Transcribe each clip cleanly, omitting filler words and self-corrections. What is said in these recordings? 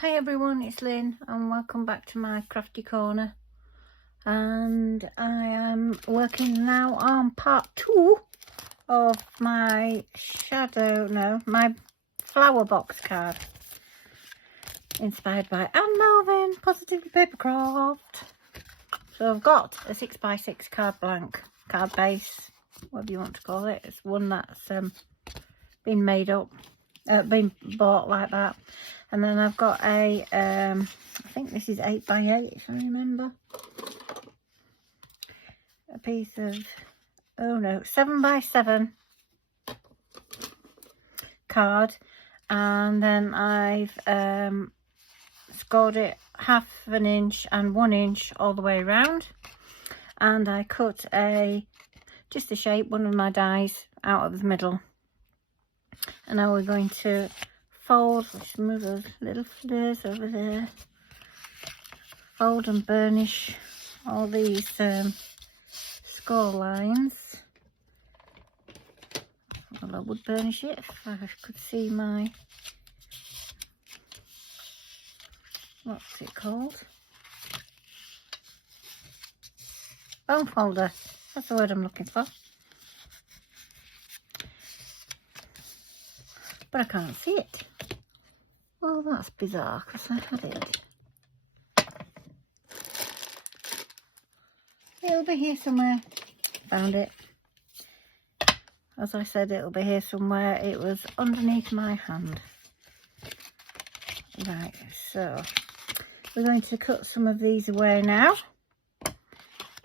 Hi everyone, it's Lynn and welcome back to my crafty corner. And I am working now on part 2 of my my flower box card, inspired by Anne Melvin, Positively Papercraft. So I've got a 6x6 card base, whatever you want to call it. It's one that's been made up, been bought like that. And then I've got a, I think this is 8x8 if I remember. A piece of, 7x7 card. And then I've scored it 1/2 inch and 1 inch all the way around. And I cut just a shape, one of my dies out of the middle. And now we're going to fold, let's move those little flares over there, fold and burnish all these score lines. Well, I would burnish it if I could see my, what's it called, bone folder, that's the word I'm looking for, but I can't see it. Oh, that's bizarre, because I had it. It'll be here somewhere. Found it. As I said, it'll be here somewhere. It was underneath my hand. Right, so we're going to cut some of these away now.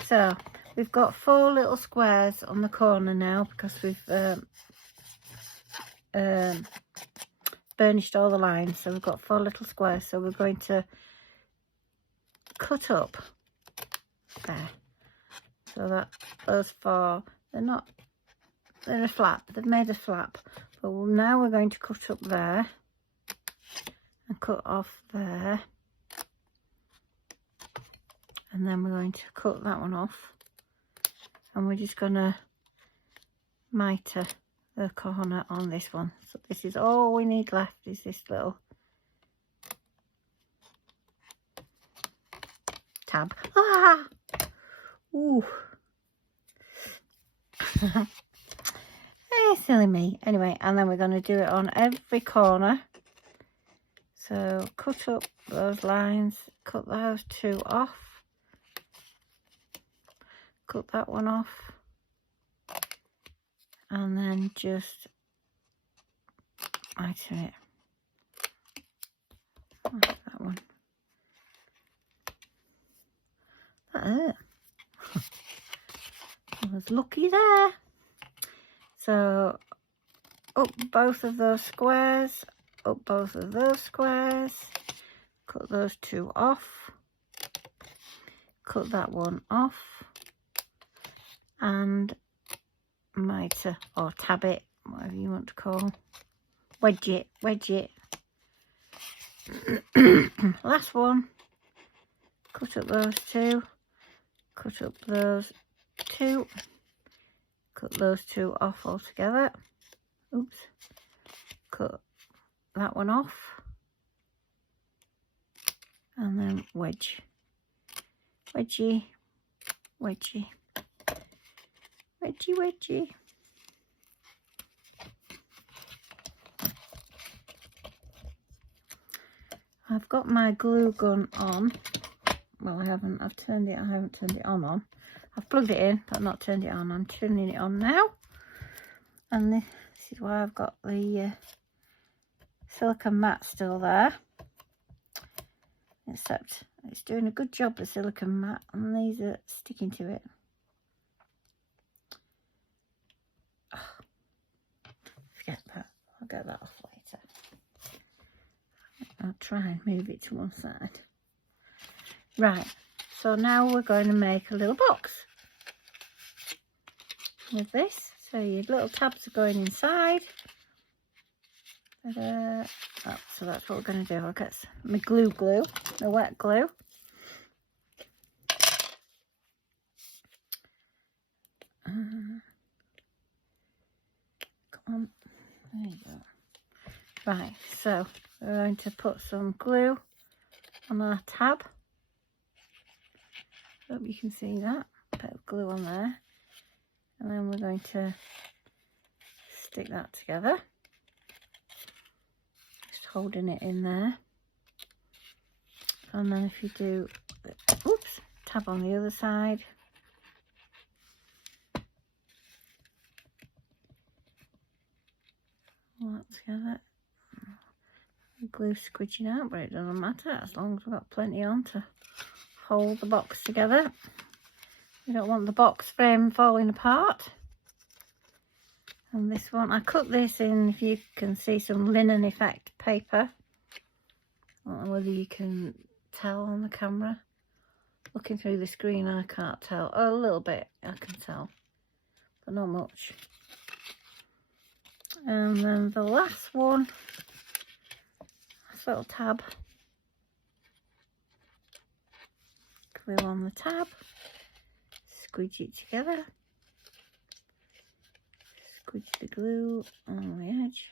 So we've got 4 little squares on the corner now, because we've burnished all the lines. So we've got 4 little squares, so we're going to cut up there, so that those 4, they're a flap, they've made a flap, but now we're going to cut up there and cut off there, and then we're going to cut that one off, and we're just gonna mitre the corner on this one. So this is all we need left, is this little tab. Ah! Ooh. Hey, silly me. Anyway, and then we're going to do it on every corner. So cut up those lines, cut those 2 off, cut that one off, and then just mitre it. That's that one. That hurt. I was lucky there. So up both of those squares, up both of those squares, cut those 2 off, cut that one off, and mitre or tab it, whatever you want to call, wedge it. Last one, cut up those 2, cut up those 2, cut those 2 off altogether. Oops. Cut that one off, and then wedge, wedgie, wedgie, wedgie, wedgie. I've got my glue gun on. Well, I haven't turned it on. I've plugged it in, but not turned it on. I'm turning it on now. And this is why I've got the silicone mat still there. Except it's doing a good job, the silicone mat, and these are sticking to it. Oh, forget that. I'll get that off later. I'll try and move it to one side. Right, so now we're going to make a little box with this. So your little tabs are going inside. Oh, so that's what we're going to do. I'll get my glue, the wet glue. Come on, there you go. Right, so we're going to put some glue on our tab. Hope you can see that. Bit of glue on there. And then we're going to stick that together. Just holding it in there. And then if you do, oops, tab on the other side. All that together. Glue squidging out, but it doesn't matter as long as we've got plenty on to hold the box together. We don't want the box frame falling apart. And this one, I cut this in, if you can see, some linen effect paper. I don't know whether you can tell on the camera. Looking through the screen, I can't tell. Oh, a little bit I can tell, but not much. And then the last one, this little tab. Glue on the tab. Squidge it together. Squidge the glue on the edge.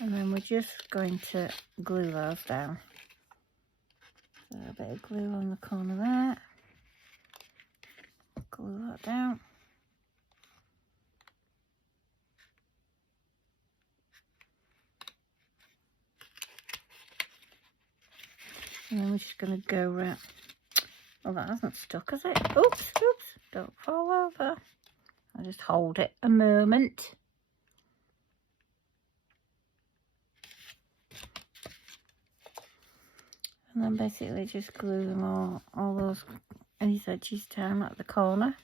And then we're just going to glue those down. So a bit of glue on the corner there. Glue that down. And then we're just going to go around. Well, that hasn't stuck, has it? Oops, oops, don't fall over. I'll just hold it a moment. And then basically just glue them all those these edges down at the corner.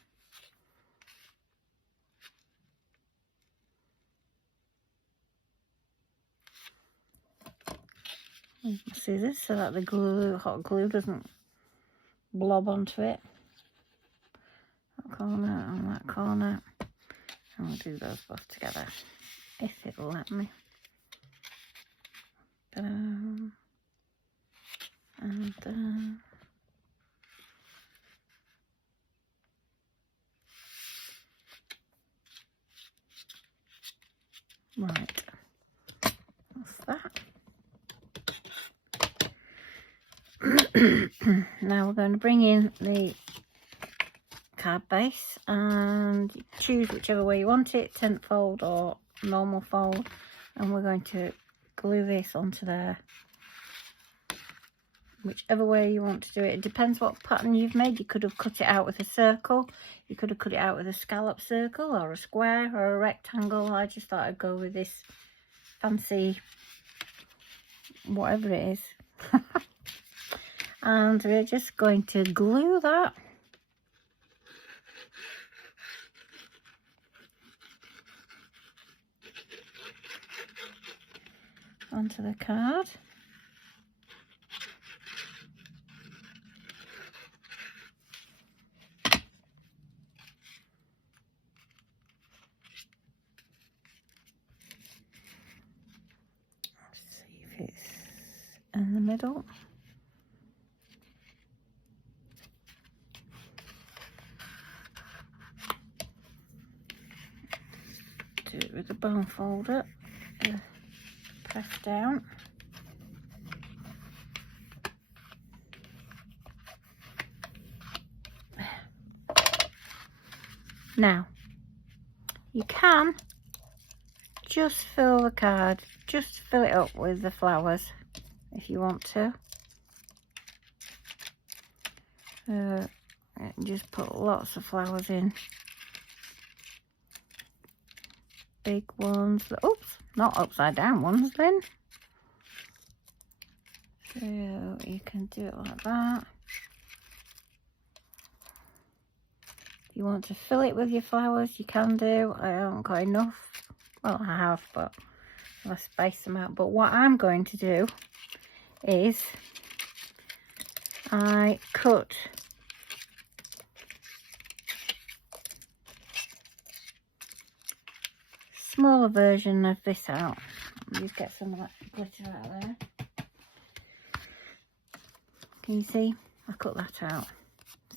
Use my scissors so that the hot glue doesn't blob onto it. That corner and that corner. And we'll do those both together, if it'll let me. Down. And down. Right, that's that. Now we're going to bring in the card base and choose whichever way you want it, tent fold or normal fold, and we're going to glue this onto there. Whichever way you want to do it. It depends what pattern you've made. You could have cut it out with a circle, you could have cut it out with a scallop circle or a square or a rectangle. I just thought I'd go with this fancy whatever it is. And we're just going to glue that onto the card. Let's see if it's in the middle. Do it with the bone folder. Press down. Now, you can just fill the card, just fill it up with the flowers if you want to. Just put lots of flowers in. Big ones, oops, not upside down ones then. So you can do it like that. If you want to fill it with your flowers, you can do. I haven't got enough. Well, I have, but I'll space them out. But what I'm going to do is I cut smaller version of this out. Just get some of that glitter out of there. Can you see? I cut that out.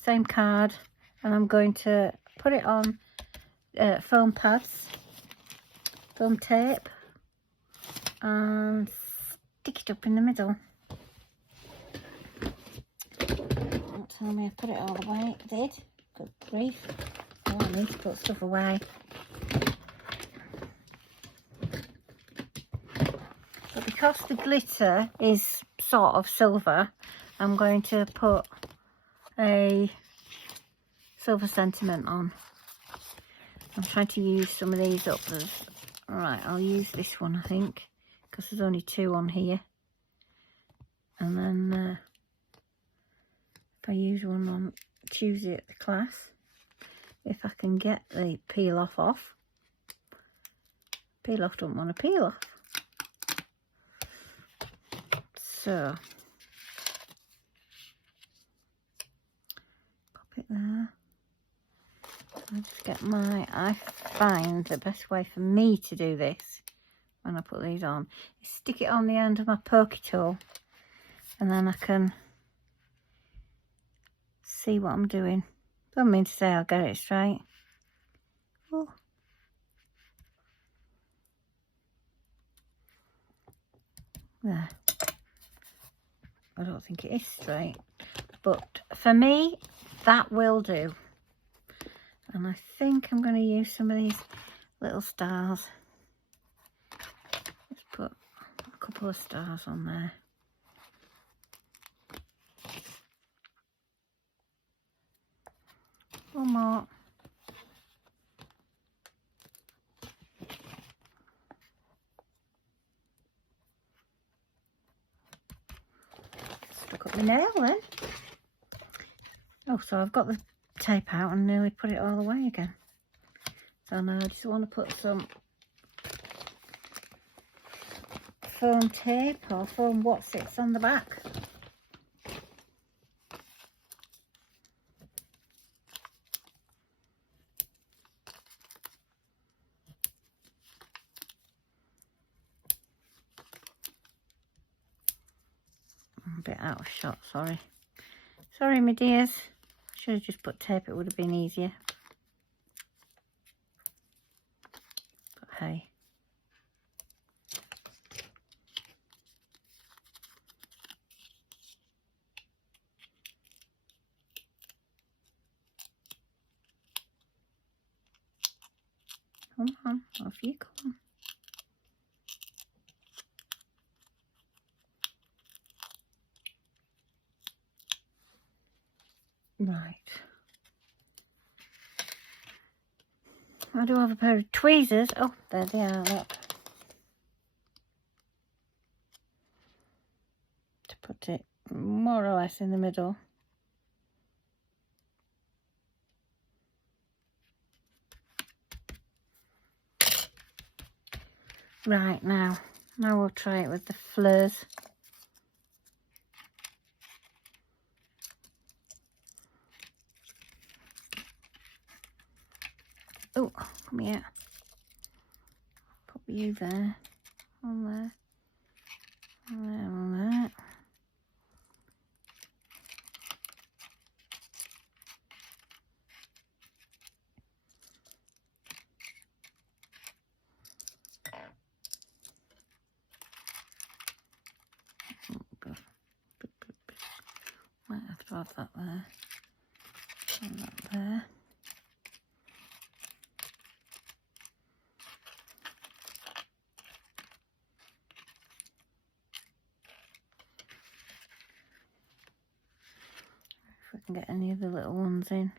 Same card, and I'm going to put it on foam pads, foam tape, and stick it up in the middle. Don't tell me I put it all away. It did. Good grief. Oh, I need to put stuff away. But because the glitter is sort of silver, I'm going to put a silver sentiment on. I'm trying to use some of these up. Right, I'll use this one, I think, because there's only 2 on here. And then if I use one on Tuesday at the class, if I can get the peel off. Peel off don't want to peel off. So, pop it there. I'll just get I find the best way for me to do this when I put these on is stick it on the end of my pokey tool, and then I can see what I'm doing. Don't mean to say I'll get it straight. Oh. There. I don't think it is straight, but for me that will do. And I think I'm going to use some of these little stars. Let's put a couple of stars on there. One more. Stuck up my nail then. Oh, so I've got the tape out and nearly put it all away again. So now I just want to put some foam tape or foam what sits on the back. I'm a bit out of shot, sorry. Sorry, my dears. Should have just put tape, it would have been easier. But hey. Come on, off you come. Right. I do have a pair of tweezers. Oh, there they are, look. To put it more or less in the middle. Right, now we'll try it with the fleurs. Oh, come here. Put you there, on there, on there, on there. Might have to have that there, and that there. If we can get any of the little ones in.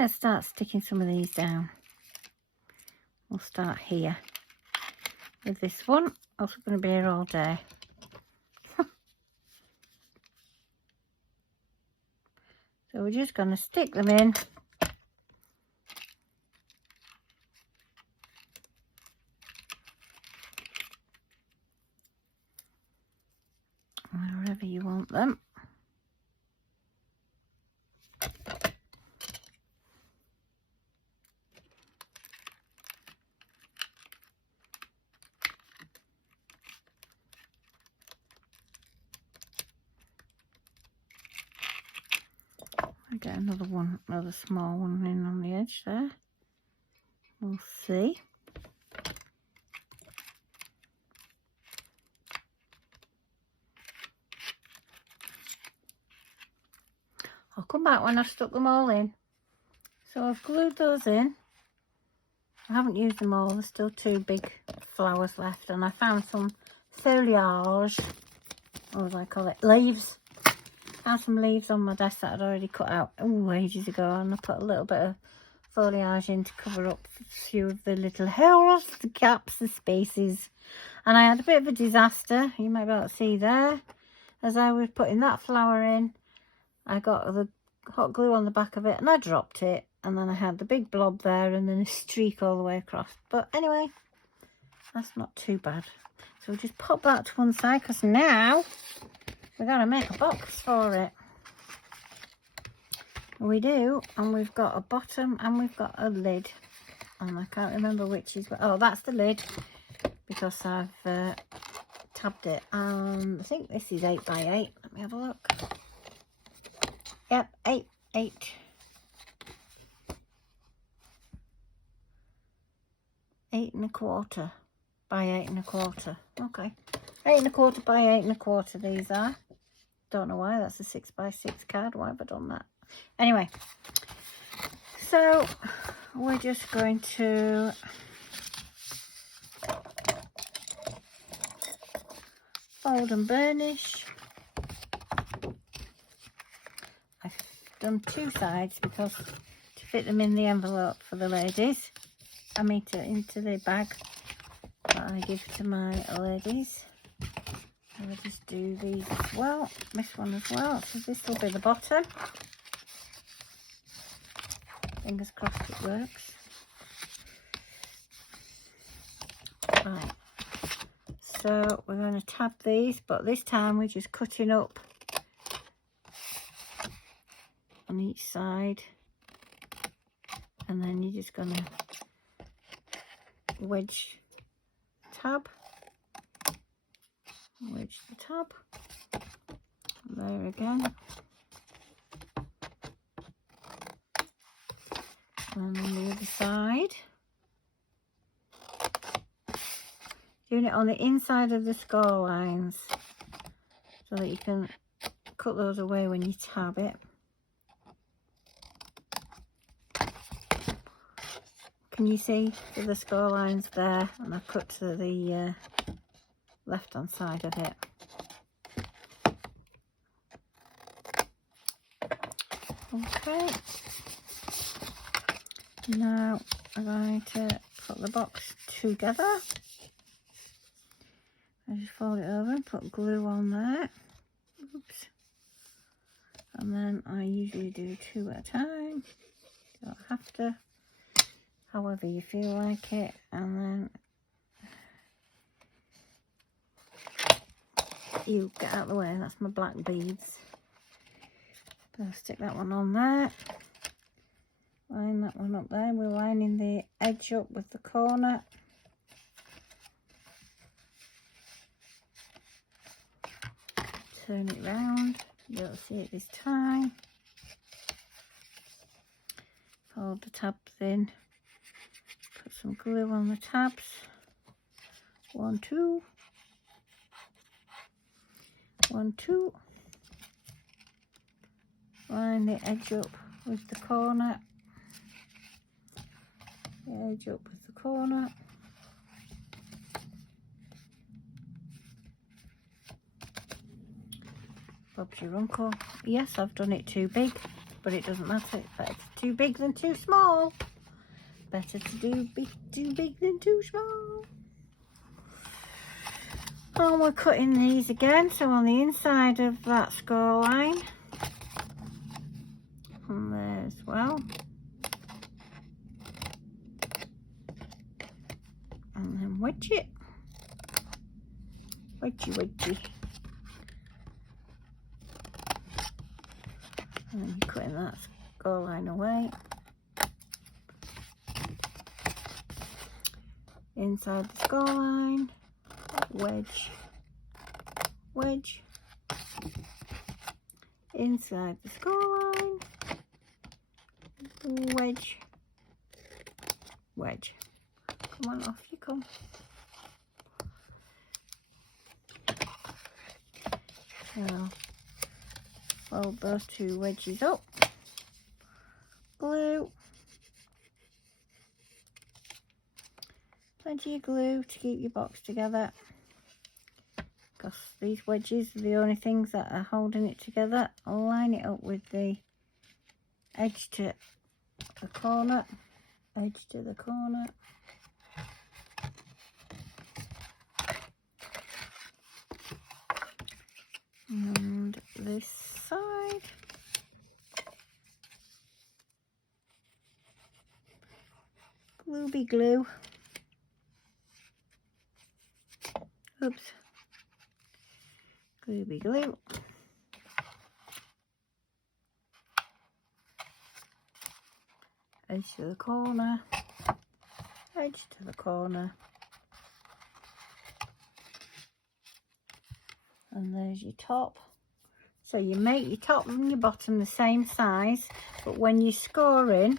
Let's start sticking some of these down. We'll start here with this one, else we're going to be here all day. So we're just going to stick them in. Wherever you want them. Get another one, another small one in on the edge there. We'll see. I'll come back when I've stuck them all in. So I've glued those in. I haven't used them all, there's still 2 big flowers left, and I found some foliage, or as I call it, leaves. Found some leaves on my desk that I'd already cut out ages ago, and I put a little bit of foliage in to cover up a few of the little holes, the gaps, the spaces. And I had a bit of a disaster, you might be able to see there. As I was putting that flower in, I got the hot glue on the back of it and I dropped it, and then I had the big blob there and then a streak all the way across. But anyway, that's not too bad. So we'll just pop that to one side, because now we're going to make a box for it. We do, and we've got a bottom and we've got a lid, and I can't remember which is, oh, that's the lid, because I've tabbed it. I think this is 8 by 8. Let me have a look. Yep, 8 1/4 by 8 1/4. Okay, 8 1/4 by 8 1/4 these are. Don't know why, that's a 6 by 6 card. Why have I done that? Anyway, so we're just going to fold and burnish. I've done 2 sides because to fit them in the envelope for the ladies, I mean into the bag that I give to my ladies. I'll just do these as well, this one as well. So this will be the bottom. Fingers crossed it works. Right, so we're going to tab these, but this time we're just cutting up on each side, and then you're just going to wedge tab, wedge the tab, there again, and on the other side, doing it on the inside of the score lines so that you can cut those away when you tab it. Can you see the score lines there? And I've cut to the left hand side of it. Okay, now I'm going to put the box together. I just fold it over and put glue on there. Oops. And then I usually do 2 at a time. You don't have to, however you feel like it. And then you get out of the way. That's my black beads. I'll stick that one on there. Line that one up there. We're lining the edge up with the corner. Turn it round. You'll see it this time. Fold the tabs in. Put some glue on the tabs. 1, 2. 1, 2. Line the edge up with the corner. The edge up with the corner. Bob's your uncle. Yes, I've done it too big, but it doesn't matter. It's better too big than too small. Better to do too big than too small. And we're cutting these again, so on the inside of that score line, and there as well, and then wedge it, wedgie, and then you're cutting that score line away. Inside the score line, wedge, wedge, inside the score line, wedge, wedge. Come on, off you come. Now fold those two wedges up, glue, plenty of glue to keep your box together, because these wedges are the only things that are holding it together. Line it up with the edge to the corner, edge to the corner. And this side. Gluey glue. Oops. Gluey glue. Edge to the corner. Edge to the corner. And there's your top. So you make your top and your bottom the same size, but when you're scoring,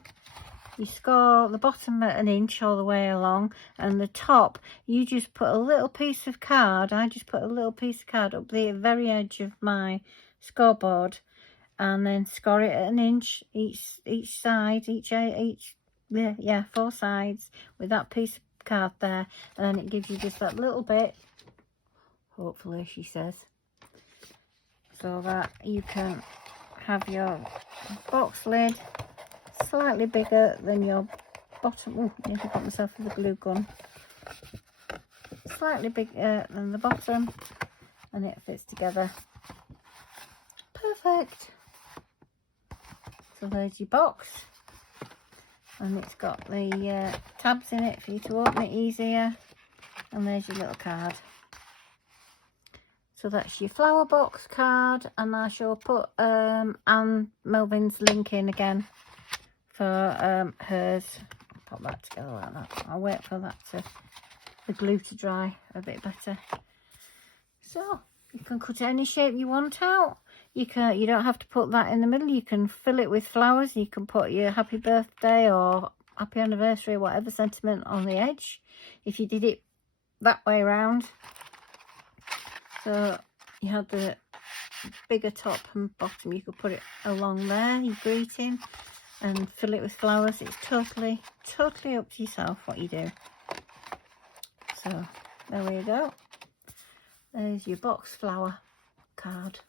you score the bottom at 1 inch all the way along, and the top you just put a little piece of card. I just put a little piece of card up the very edge of my scoreboard, and then score it at 1 inch each side, each 4 sides with that piece of card there, and then it gives you just that little bit, hopefully, she says, so that you can have your box lid slightly bigger than your bottom. Oh, I nearly got myself with a glue gun. Slightly bigger than the bottom, and it fits together perfect. So there's your box, and it's got the tabs in it for you to open it easier, and there's your little card. So that's your flower box card, and I shall put Anne Melvin's link in again for hers. Put that together like that. I'll wait for that the glue to dry a bit better. So you can cut any shape you want out. You don't have to put that in the middle. You can fill it with flowers. You can put your happy birthday or happy anniversary, whatever sentiment, on the edge if you did it that way around. So you had the bigger top and bottom, you could put it along there, your greeting, and fill it with flowers. It's totally up to yourself what you do. So there we go. There's your box flower card.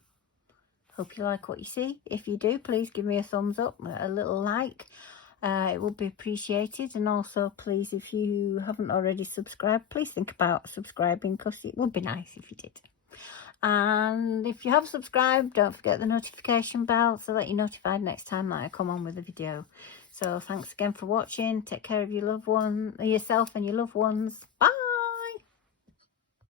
Hope you like what you see. If you do, please give me a thumbs up, a little like. It would be appreciated. And also, please, if you haven't already subscribed, please think about subscribing, because it would be nice if you did. And if you have subscribed, don't forget the notification bell so that you're notified next time that I come on with a video. So thanks again for watching. Take care of your loved one, yourself and your loved ones. Bye.